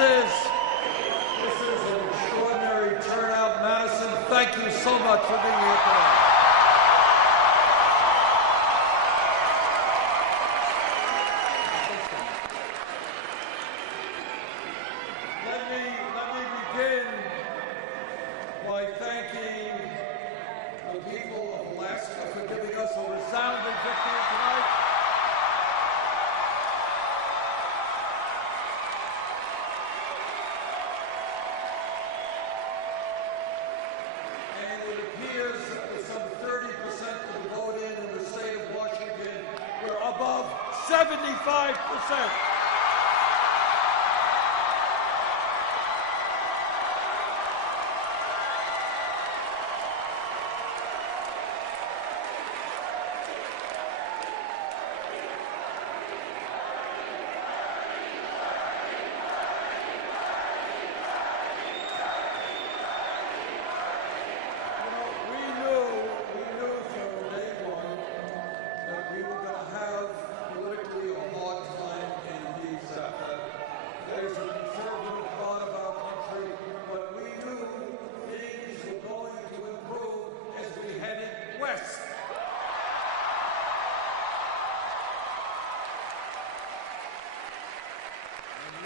is an extraordinary turnout. Madison, thank you so much for being here today. Let me begin by thanking the people of Alaska for giving us a resounding victory tonight. And it appears that with some 30% of the vote in the state of Washington, we're above 75%.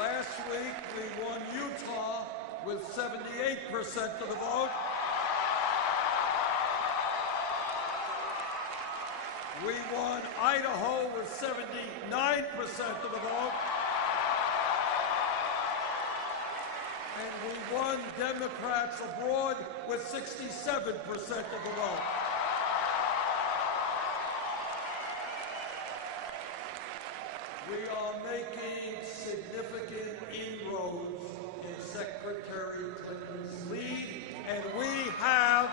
Last week, we won Utah with 78% of the vote. We won Idaho with 79% of the vote. And we won Democrats abroad with 67% of the vote. We are making significant inroads in Secretary Clinton's lead, and we have,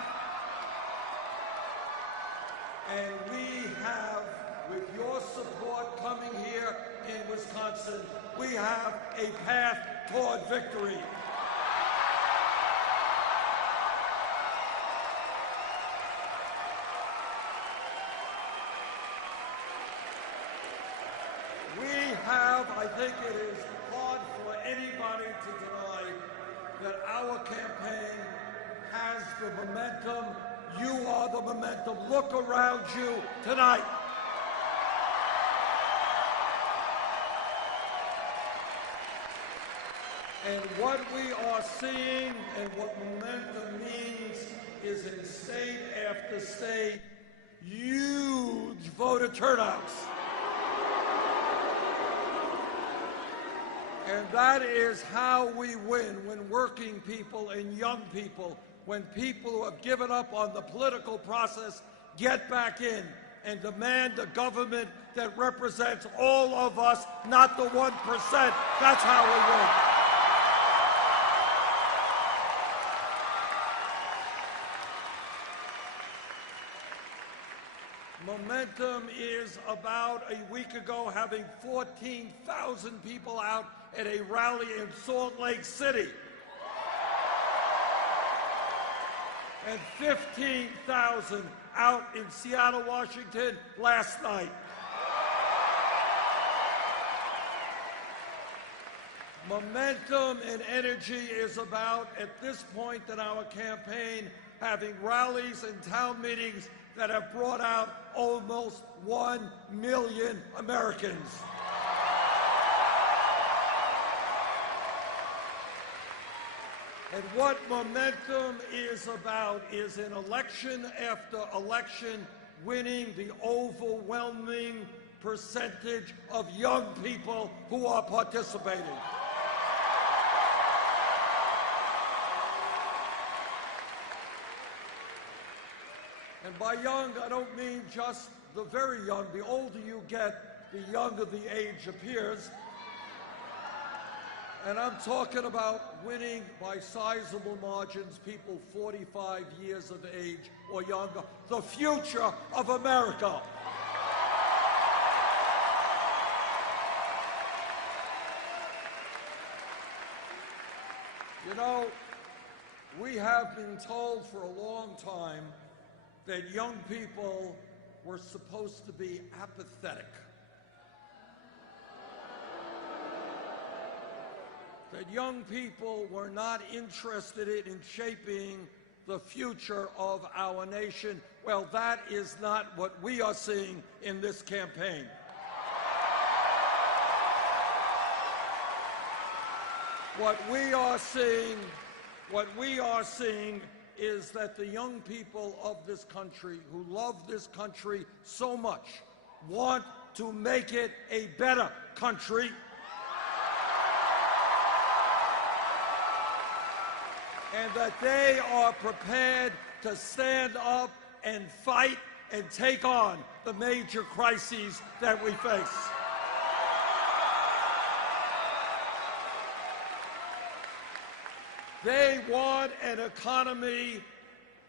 with your support coming here in Wisconsin, we have a path toward victory. I think it is hard for anybody to deny that our campaign has the momentum. You are the momentum. Look around you tonight. And what we are seeing and what momentum means is in state after state, huge voter turnouts. And that is how we win, when working people and young people, when people who have given up on the political process get back in and demand a government that represents all of us, not the 1%. That's how we win. Momentum is about a week ago having 14,000 people out at a rally in Salt Lake City. And 15,000 out in Seattle, Washington last night. Momentum and energy is about, at this point in our campaign, having rallies and town meetings that have brought out almost 1 million Americans. And what momentum is about is in election after election, winning the overwhelming percentage of young people who are participating. And by young, I don't mean just the very young. The older you get, the younger the age appears. And I'm talking about winning by sizable margins, people 45 years of age or younger, the future of America. You know, we have been told for a long time that young people were supposed to be apathetic. that young people were not interested in shaping the future of our nation. Well, that is not what we are seeing in this campaign. What we are seeing is that the young people of this country who love this country so much want to make it a better country. And that they are prepared to stand up and fight and take on the major crises that we face. They want an economy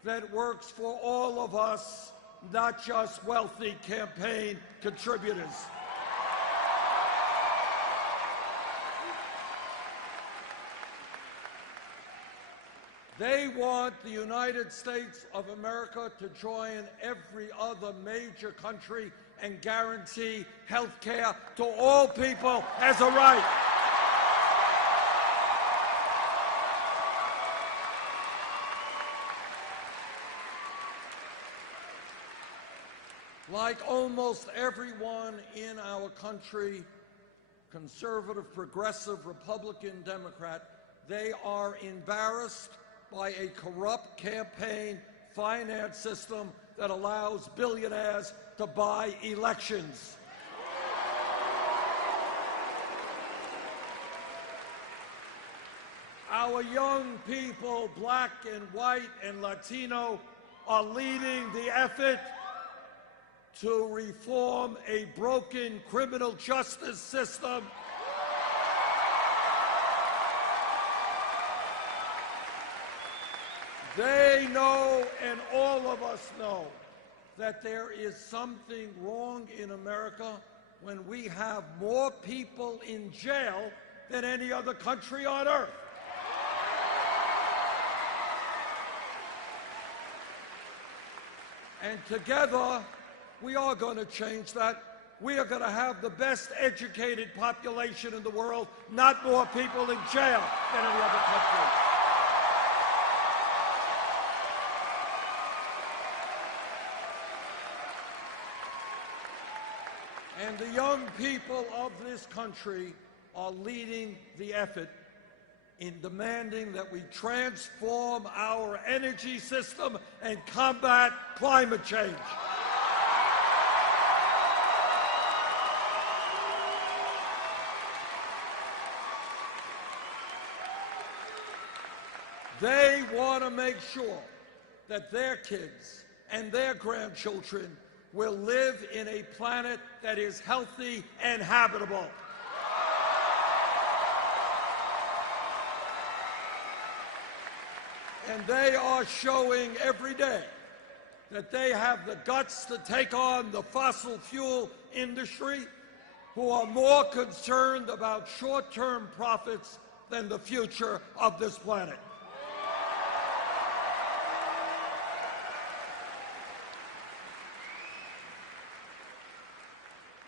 that works for all of us, not just wealthy campaign contributors. They want the United States of America to join every other major country and guarantee health care to all people as a right. Like almost everyone in our country, conservative, progressive, Republican, Democrat, they are embarrassed by a corrupt campaign finance system that allows billionaires to buy elections. Our young people, black and white and Latino, are leading the effort to reform a broken criminal justice system. They know, and all of us know, that there is something wrong in America when we have more people in jail than any other country on earth. And together, we are going to change that. We are going to have the best educated population in the world, not more people in jail than any other country. And the young people of this country are leading the effort in demanding that we transform our energy system and combat climate change. They want to make sure that their kids and their grandchildren will live in a planet that is healthy and habitable. And they are showing every day that they have the guts to take on the fossil fuel industry, who are more concerned about short-term profits than the future of this planet.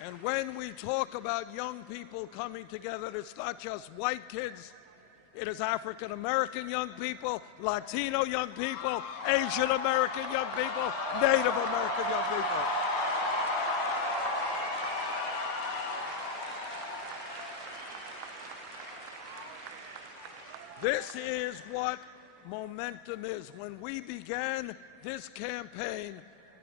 And when we talk about young people coming together, it's not just white kids, it is African American young people, Latino young people, Asian American young people, Native American young people. This is what momentum is. When we began this campaign,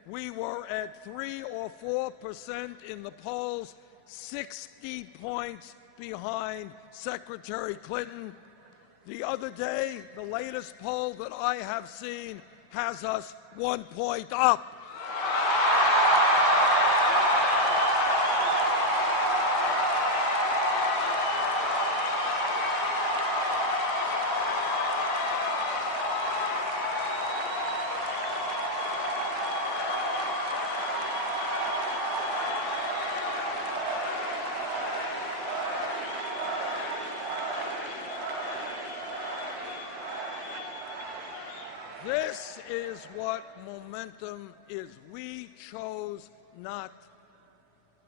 we were at 3 or 4% in the polls, 60 points behind Secretary Clinton. The other day, the latest poll that I have seen has us 1 point up. This is what momentum is. We chose not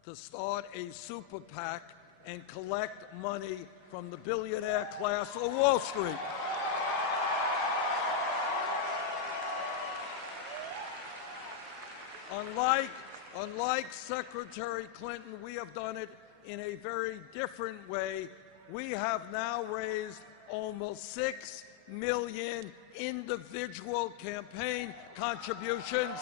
to start a super PAC and collect money from the billionaire class or Wall Street. Unlike Secretary Clinton, we have done it in a very different way. We have now raised almost 6 million individual campaign contributions.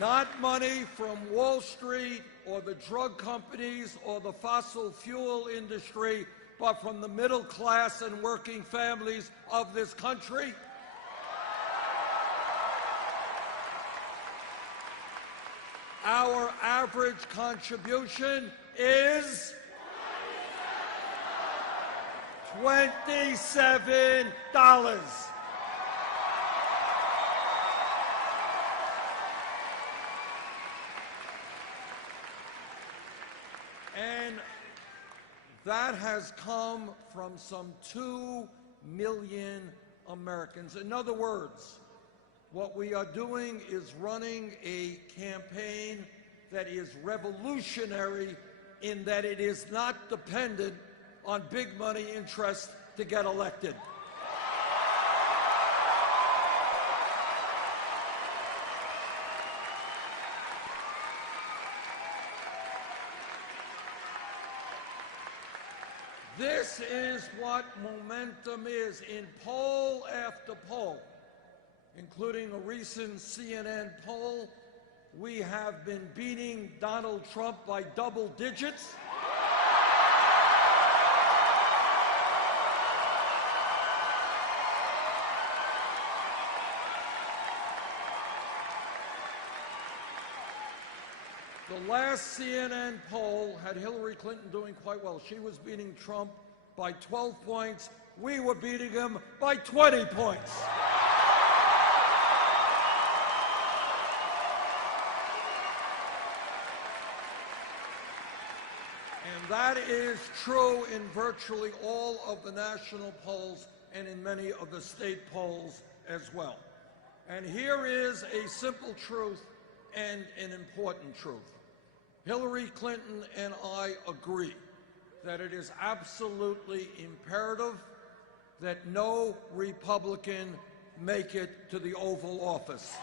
Not money from Wall Street or the drug companies or the fossil fuel industry, but from the middle class and working families of this country. Our average contribution is $27. And that has come from some 2 million Americans. In other words, what we are doing is running a campaign that is revolutionary in that it is not dependent on big money interests to get elected. This is what momentum is. In poll after poll, including a recent CNN poll, we have been beating Donald Trump by double digits. The last CNN poll had Hillary Clinton doing quite well. She was beating Trump by 12 points. We were beating him by 20 points. And that is true in virtually all of the national polls and in many of the state polls as well. And here is a simple truth and an important truth. Hillary Clinton and I agree that it is absolutely imperative that no Republican make it to the Oval Office.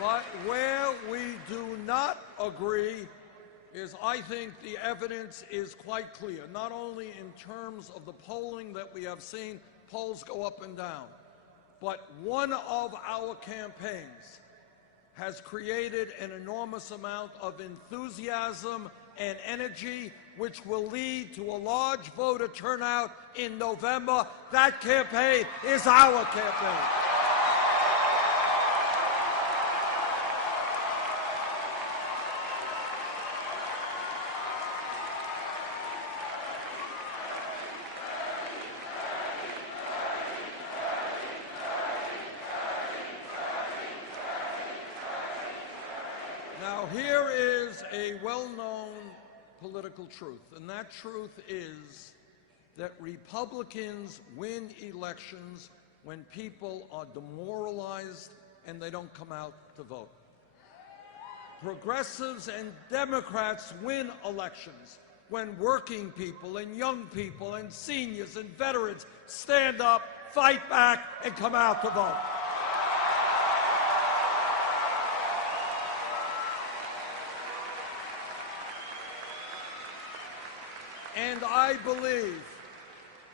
But where we do not agree is I think the evidence is quite clear, not only in terms of the polling that we have seen, polls go up and down, but one of our campaigns has created an enormous amount of enthusiasm and energy, which will lead to a large voter turnout in November. That campaign is our campaign. Now, here is a well-known political truth, and that truth is that Republicans win elections when people are demoralized and they don't come out to vote. Progressives and Democrats win elections when working people and young people and seniors and veterans stand up, fight back, and come out to vote. And I believe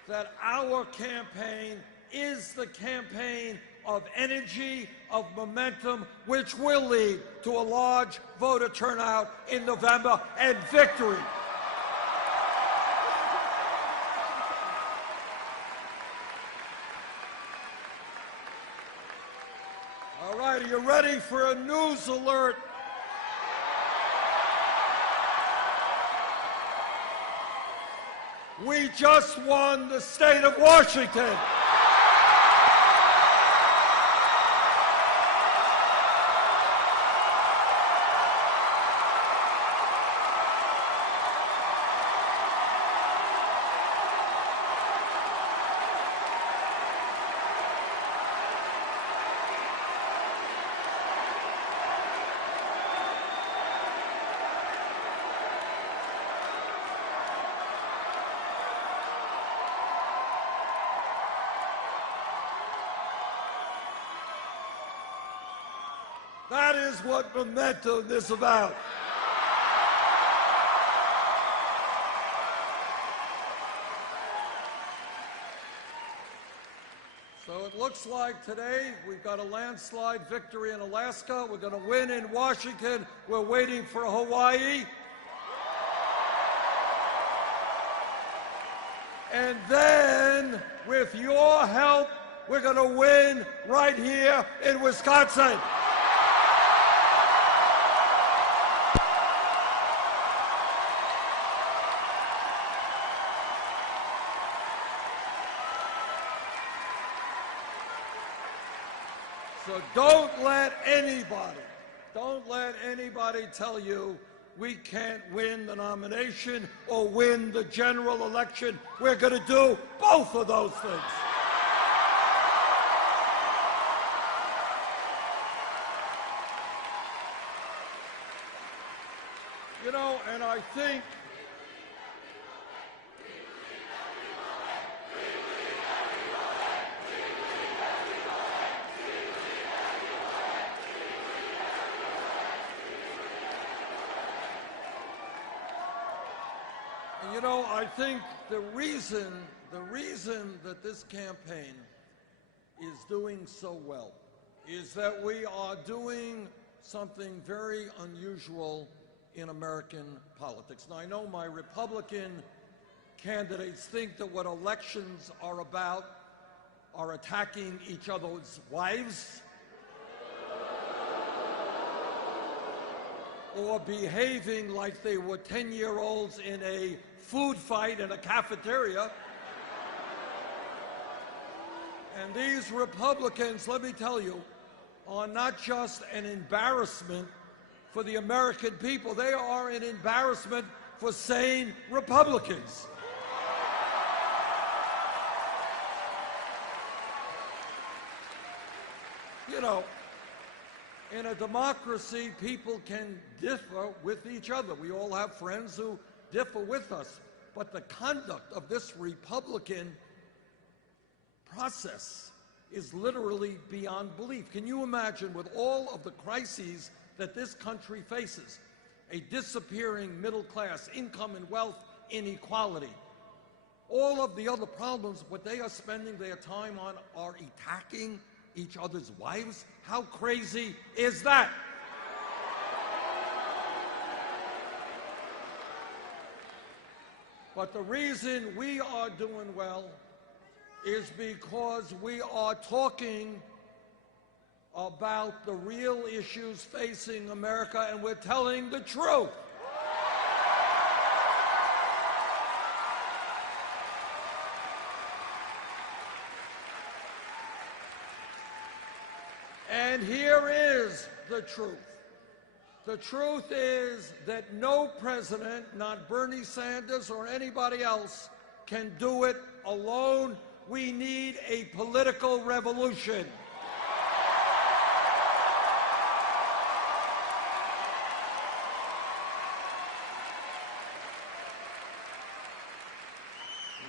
that our campaign is the campaign of energy, of momentum, which will lead to a large voter turnout in November and victory. All right, are you ready for a news alert? We just won the state of Washington. That is what momentum is about. So it looks like today we've got a landslide victory in Alaska. We're going to win in Washington. We're waiting for Hawaii. And then, with your help, we're going to win right here in Wisconsin. So don't let anybody tell you we can't win the nomination or win the general election. We're going to do both of those things. You know, and I think I think the reason that this campaign is doing so well is that we are doing something very unusual in American politics. Now, I know my Republican candidates think that what elections are about are attacking each other's wives or behaving like they were 10-year-olds in a food fight in a cafeteria. And these Republicans, let me tell you, are not just an embarrassment for the American people. They are an embarrassment for sane Republicans. You know, in a democracy, people can differ with each other. We all have friends who differ with us. But the conduct of this Republican process is literally beyond belief. Can you imagine, with all of the crises that this country faces, a disappearing middle class, income and wealth inequality, all of the other problems, what they are spending their time on are attacking each other's wives? How crazy is that? But the reason we are doing well is because we are talking about the real issues facing America, and we're telling the truth. And here is the truth. The truth is that no president, not Bernie Sanders or anybody else, can do it alone. We need a political revolution.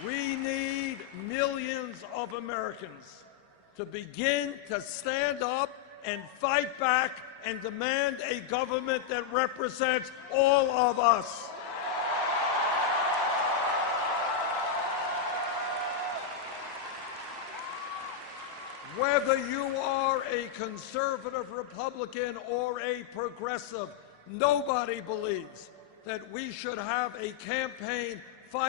We need millions of Americans to begin to stand up and fight back and demand a government that represents all of us. Whether you are a conservative Republican or a progressive, nobody believes that we should have a campaign